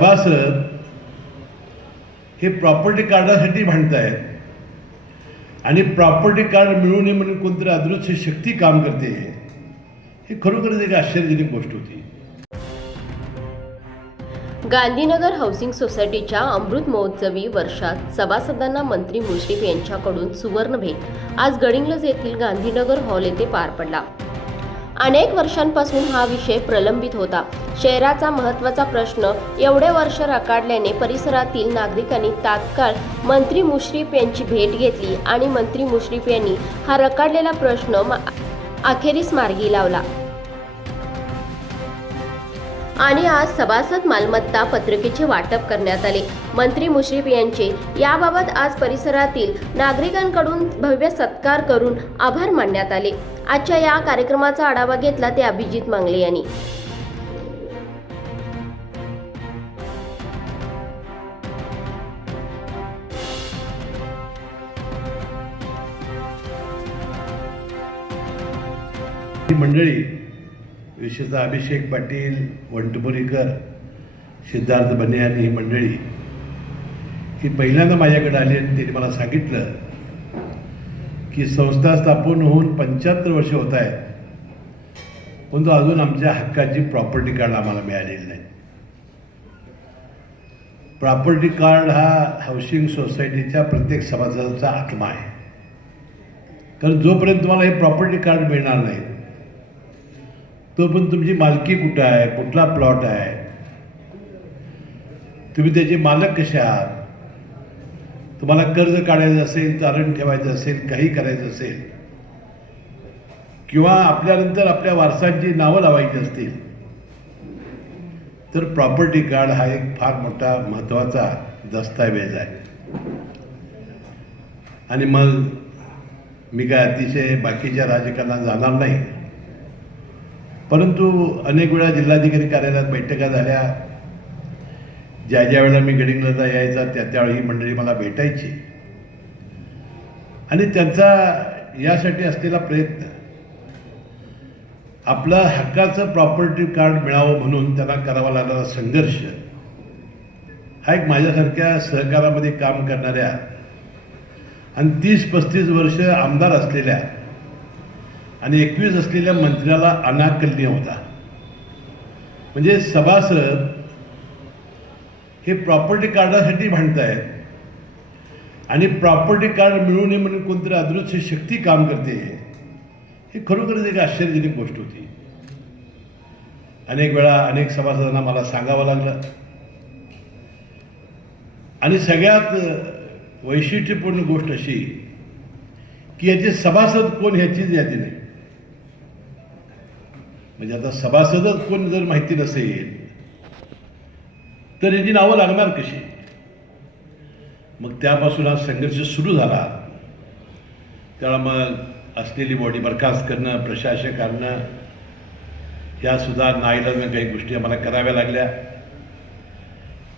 सभासद हे प्रॉपर्टी कार्डासाठी भांडतायत. आणि प्रॉपर्टी कार्ड मिळू नये म्हणून कोणतरी अदृश्य शक्ती काम करते हे खरोखरच एक आश्चर्यजनक गोष्ट होती. गांधीनगर हाऊसिंग सोसायटीच्या अमृत महोत्सवी वर्षात सभासदांना मंत्री मुश्रीफ यांच्याकडून सुवर्ण भेट. आज गडिंग्लज येथील गांधीनगर हॉल येथे पार पडला. अनेक वर्षांपासून हा विषय प्रलंबित होता. शहराचा महत्त्वाचा प्रश्न एवढे वर्ष रकाडल्याने परिसरातील नागरिकांनी तात्काळ मंत्री मुश्रीफ यांची भेट घेतली आणि मंत्री मुश्रीफ यांनी हा रकाडलेला प्रश्न मा- अखेरीस मार्गी लावला. आणि आज सभासद मालमत्ता पत्रिकेचे वाटप करण्यात आले. मंत्री मुश्रीफ यांचे याबाबत आज परिसरातील नागरिकांकडून भव्य सत्कार करून आभार मानण्यात आले. आजच्या या कार्यक्रमाचा आढावा घेतला ते अभिजित मांगले यांनी. ही मंडळी विशेषतः अभिषेक पाटील वंटपुरीकर सिद्धार्थ बनियान ही मंडळी ही पहिल्यांदा माझ्याकडे आली आणि त्यांनी मला सांगितलं की संस्था स्थापन होऊन पंच्याहत्तर वर्ष होत आहेत. परंतु अजून आमच्या हक्काची प्रॉपर्टी कार्ड आम्हाला मिळालेली नाही. प्रॉपर्टी कार्ड हा हाऊसिंग सोसायटीच्या प्रत्येक सभासदाचा आत्मा आहे. कारण जोपर्यंत तुम्हाला हे प्रॉपर्टी कार्ड मिळणार नाही तोपर्यंत तुमची मालकी कुठं आहे? कुठला प्लॉट आहे? तुम्ही त्याचे मालक कसे आहात? तुम्हाला कर्ज काढायचं असेल तारण ठेवायचं असेल काही करायचं असेल किंवा आपल्यानंतर आपल्या वारसांची नावं लावायची असतील तर प्रॉपर्टी कार्ड हा एक फार मोठा महत्त्वाचा दस्तऐवज आहे. आणि मग मी काय अतिशय बाकीच्या राजकारणात जाणार नाही. परंतु अनेक वेळा जिल्हाधिकारी कार्यालयात बैठका झाल्या ज्या ज्या वेळेला मी गडिंगला यायचा त्या त्यावेळी ही मंडळी मला भेटायची. आणि त्यांचा यासाठी असलेला प्रयत्न आपलं हक्काचं प्रॉपर्टी कार्ड मिळावं म्हणून त्यांना करावा लागणारा संघर्ष हा एक माझ्यासारख्या सहकारामध्ये काम करणाऱ्या आणि तीस पस्तीस वर्ष आमदार असलेल्या आणि एकवीस असलेल्या मंत्र्याला अनाकलनीय होता. म्हणजे सभासद हे प्रॉपर्टी कार्डासाठी भांडतायत आणि प्रॉपर्टी कार्ड मिळू नये म्हणून कोणतरी अदृश्य शक्ती काम करते हे. खरोखरच एक आश्चर्यजनक गोष्ट होती. अनेक वेळा अनेक सभासदांना मला सांगावं लागलं. आणि सगळ्यात वैशिष्ट्यपूर्ण गोष्ट अशी की याचे सभासद कोण ह्याचीच यादी नाही. म्हणजे आता सभासदच कोण जर माहिती नसेल तर याची नावं लागणार कशी? मग त्यापासून हा संघर्ष सुरू झाला. त्याला मग असलेली बॉडी बरखास्त करणं प्रशासक आणणं यासुद्धा नाईलाजनं काही गोष्टी आम्हाला कराव्या लागल्या.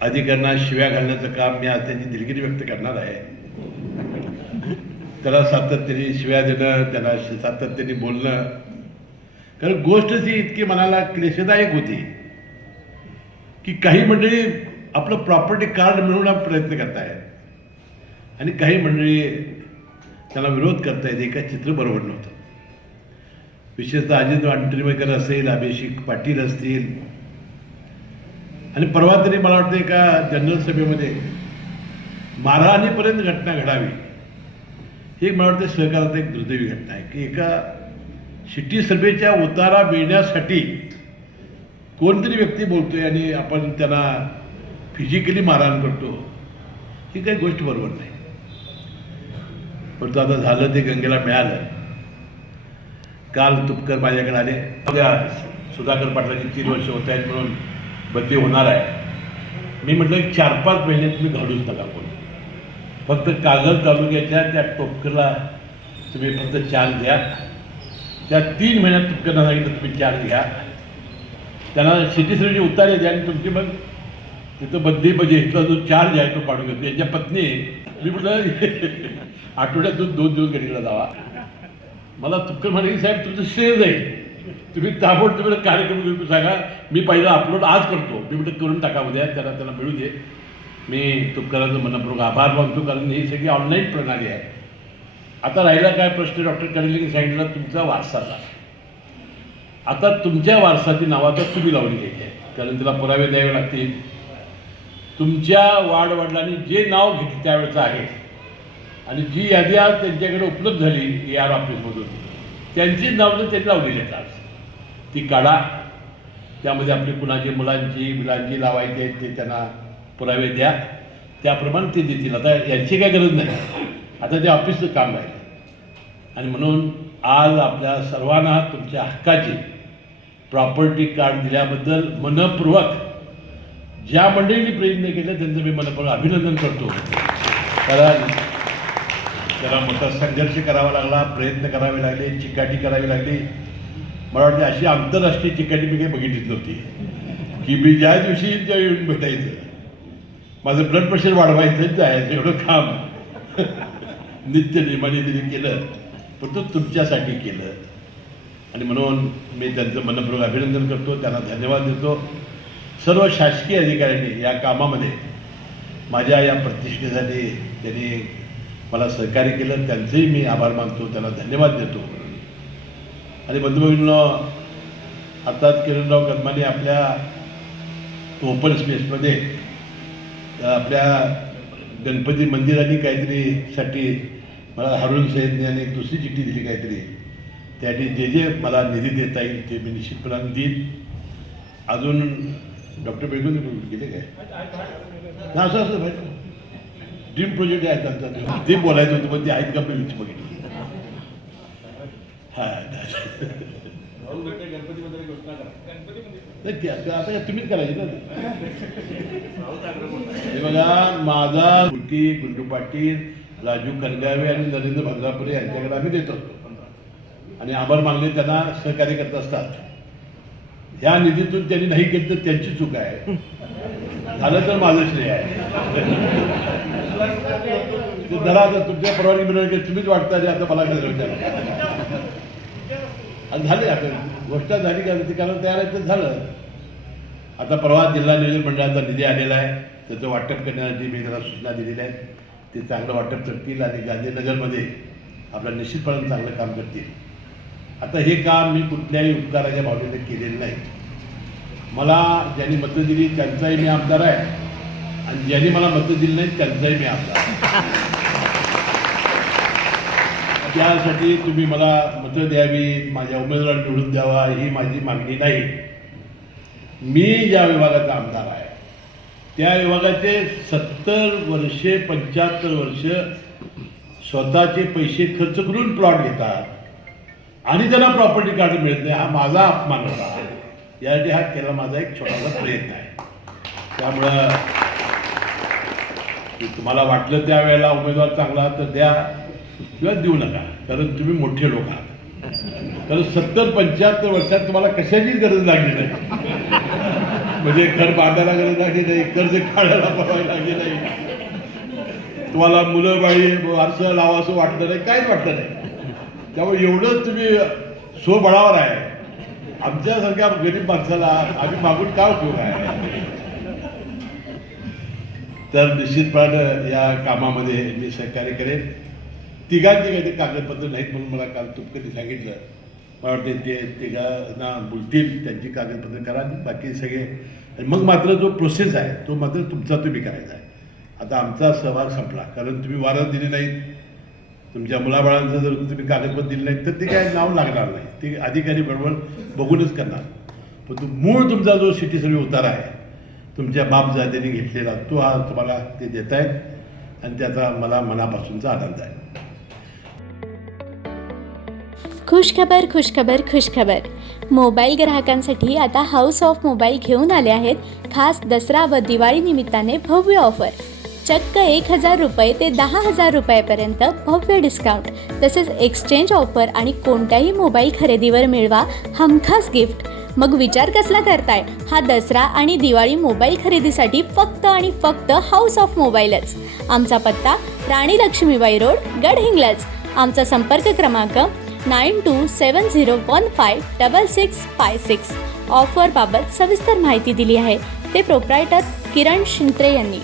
अधिकाऱ्यांना शिव्या घालण्याचं काम मी आज त्यांची दिलगिरी व्यक्त करणार आहे. त्याला सातत्याने शिव्या देणं त्याला सातत्याने बोलणं. कारण गोष्ट ती इतकी मनाला क्लेशदायक होती. की काही मंडळी आपलं प्रॉपर्टी कार्ड मिळवण्याचा प्रयत्न करतायत. आणि काही मंडळी त्याला विरोध करतायत. एका चित्र बरोबर नव्हतं. विशेषतः अजित वांटरीमेकर असेल अभिषेक पाटील असतील. आणि परवा तरी मला वाटतं एका जनरल सभेमध्ये मारहाणीपर्यंत घटना घडावी. ही मला वाटतं सहकारात एक दुर्दैवी घटना आहे की एका सिटी सभेच्या उतारा मिळण्यासाठी कोणतरी व्यक्ती बोलतोय आणि आपण त्यांना फिजिकली मारहाण करतो ही काही गोष्ट बरोबर नाही. परंतु आता झालं ते गंगेला मिळालं. काल तुपकर माझ्याकडे आले. उद्या सुधाकर पाटलाची तीन वर्ष होत आहेत म्हणून बदली होणार आहे. मी म्हटलं चार पाच महिने तुम्ही घालूच नका कोण. फक्त कागद तालुक्याच्या त्या टोपकरला तुम्ही फक्त चार द्या त्या तीन महिन्यात तुपकरला सांगितलं तुम्ही चार घ्या. त्यांना सिटी उत्तर येते आणि तुमची मग तिथं बद्दी म्हणजे इथला जो चार्ज आहे तो पाडून घेतो. यांच्या पत्नी मी म्हटलं आठवड्यातून दोन दिवस गडीला जावा. मला तुपकर म्हणे की साहेब तुमचं श्रेय जाईल. तुम्ही ताबोड तुम्ही कार्यक्रम घेऊन सांगा. मी पहिला अपलोड आज करतो. मी म्हटलं करून टाका उद्या त्याला त्याला मिळू दे. मी तुपकरांचं मनपूर्वक आभार मानतो कारण ही सगळी ऑनलाईन प्रणाली आहे. आता राहिला काय प्रश्न? डॉक्टर करेलिंग सांगितलं तुमचा वारसाचा आता तुमच्या वारसाची नावाचा तुम्ही लावून घ्यायची आहे कारण तिला पुरावे द्यावे लागतील. तुमच्या वाडवडिलांनी जे नाव घेतले त्यावेळेचं आहे. आणि जी यादी आज त्यांच्याकडे उपलब्ध झाली ए आर ऑफिसमधून त्यांची नावं त्यांनी लावलेली आहेत आज ती काढा. त्यामध्ये आपली कुणाची मुलांची मुलांची लावायची आहेत ते त्यांना पुरावे द्या. त्याप्रमाणे ते देतील. आता यांची काय गरज नाही. आता ते ऑफिसचं काम आहे आणि म्हणून आज आपल्या सर्वांना तुमच्या हक्काची प्रॉपर्टी कार्ड दिल्याबद्दल मनपूर्वक ज्या मंडळींनी प्रयत्न केले त्यांचं मी मनपूर्वक अभिनंदन करतो. कारण त्याला मोठा संघर्ष करावा लागला प्रयत्न करावे लागले चिकाटी करावी लागली. मला वाटते अशी आंतरराष्ट्रीय चिकाटी मी काही बघितलीच नव्हती. की मी ज्या दिवशी त्या येऊन भेटायचं माझं ब्लड प्रेशर वाढवायचं जायचं एवढं काम. नित्य नियमाने तिने केलं पण तो तुमच्यासाठी केलं. आणि म्हणून मी त्यांचं मनपूर्वक अभिनंदन करतो त्यांना धन्यवाद देतो. सर्व शासकीय अधिकाऱ्यांनी या कामामध्ये माझ्या या प्रतिष्ठेसाठी त्यांनी मला सहकार्य केलं त्यांचेही मी आभार मानतो त्यांना धन्यवाद देतो. आणि बंधुभगिनींनो अर्थात किरणराव कदमाने आपल्या ओपन स्पेसमध्ये आपल्या गणपती मंदिराने काहीतरी साठी मला हरुण सैदने आणि एक दुसरी चिठ्ठी दिली काहीतरी. त्याने जे जे मला निधी देता येईल ते मी निश्चितपणाने देईन. अजून डॉक्टर बेगून गेले काय? ना असं असं पाहिजे. ड्रीम प्रोजेक्ट आहे त्यांचा ते. बोलायचं होतं पण ते आहेत का मी विचार बघितली. हां आता. तुम्हीच करायची ना ते. हे बघा माझा गुटी गुंडू पाटील राजू कनगावे आणि नरेंद्र भद्रापुरे यांच्याकडे आम्ही देत असतो. आणि आभार मानले त्यांना सहकार्य करत असतात. ह्या निधीतून त्यांनी नाही केलं तर त्यांची चूक आहे. झालं तर माझं श्रेय आहे. धरा आता तुमच्या परवानगी मिळवली की तुम्हीच वाटता रे आता मला आणि झाले आता. गोष्ट झाली का? ती कारण तयार आहे तर झालं. आता परवा जिल्हा नियोजन मंडळाचा निधी आलेला आहे. त्याचं वाटप करण्यासाठी मी त्याला सूचना दिलेल्या आहेत ते चांगलं वाटप करतील आणि गांधीनगरमध्ये आपलं निश्चितपणे चांगलं काम करतील. आता हे काम मी कुठल्याही उपकाराच्या भावनेने केलेलं नाही. मला ज्यांनी मतं दिली त्यांचाही मी आमदार आहे. आणि ज्यांनी मला मतं दिली नाही त्यांचाही मी आमदार त्यासाठी तुम्ही मला मतं द्यावी माझ्या उमेदवार निवडून द्यावा ही माझी मागणी नाही. मी ज्या विभागाचा आमदार आहे त्या विभागाचे सत्तर वर्षे पंच्याहत्तर वर्ष स्वतःचे पैसे खर्च करून प्लॉट घेतात. आणि त्याला प्रॉपर्टी कार्ड मिळत नाही हा माझा अपमान होता. यासाठी हा केला माझा एक छोटासा प्रयत्न आहे. त्यामुळं तुम्हाला वाटलं त्यावेळेला उमेदवार चांगला तर द्या किंवा देऊ नका कारण तुम्ही मोठे लोक आहात. कारण सत्तर पंच्याहत्तर वर्षात तुम्हाला कशाचीच गरज लागली नाही. म्हणजे घर बांधायला गरज लागली नाही कर्ज काढायला परवायला लागली नाही. तुम्हाला मुलं बाई वारसं लावा असं वाटलं नाही काहीच वाटलं नाही. त्यामुळे एवढं तुम्ही स्वबळावर आहे. आमच्यासारख्या गरीब माणसाला आम्ही मागून काय उपयोग आहे? तर निश्चितपणे या कामामध्ये मी सहकार्य करेन. तिघांची काही कागदपत्र नाहीत म्हणून मला काल तुपकरी सांगितलं. मला वाटते ते तिघांना बोलतील त्यांची कागदपत्र करा बाकी सगळे. आणि मग मात्र जो प्रोसेस आहे तो मात्र तुमचा तुम्ही करायचा आहे. आता आमचा सहभाग संपला कारण तुम्ही वारं दिली नाहीत. तुमच्या मुलाबाळांचं जर तुम्ही कागदपत्र दिलं नाही तर ते काय नाव लागणार नाही. ते अधिकारी बरोबर बघूनच करणार. पण तो मूळ तुमचा जो सिटी सर्वे उतारा आहे तुमच्या बाप घेतलेला तो हा तुम्हाला ते देत आहेत आणि त्याचा मला मनापासूनचा आनंद आहे. खुशखबर खुशखबर खुशखबर. मोबाईल ग्राहकांसाठी आता हाऊस ऑफ मोबाईल घेऊन आले आहेत खास दसरा व दिवाळी निमित्ताने भव्य ऑफर चक्क एक हजार रुपये ते दहा हजार रुपयापर्यंत भव्य डिस्काउंट तसेच एक्सचेंज ऑफर आणि कोणत्याही मोबाईल खरेदीवर मिळवा हमखास गिफ्ट मग विचार कसला करताय? हा दसरा आणि दिवाळी मोबाईल खरेदीसाठी फक्त आणि फक्त हाऊस ऑफ मोबाईलच आमचा पत्ता राणी लक्ष्मीबाई रोड गडहिंग्लज. आमचा संपर्क क्रमांक nine two seven zero one five double six five six. ऑफरबाबत सविस्तर माहिती दिली आहे. ते प्रोप्रायटर किरण शिंत्रे यांनी.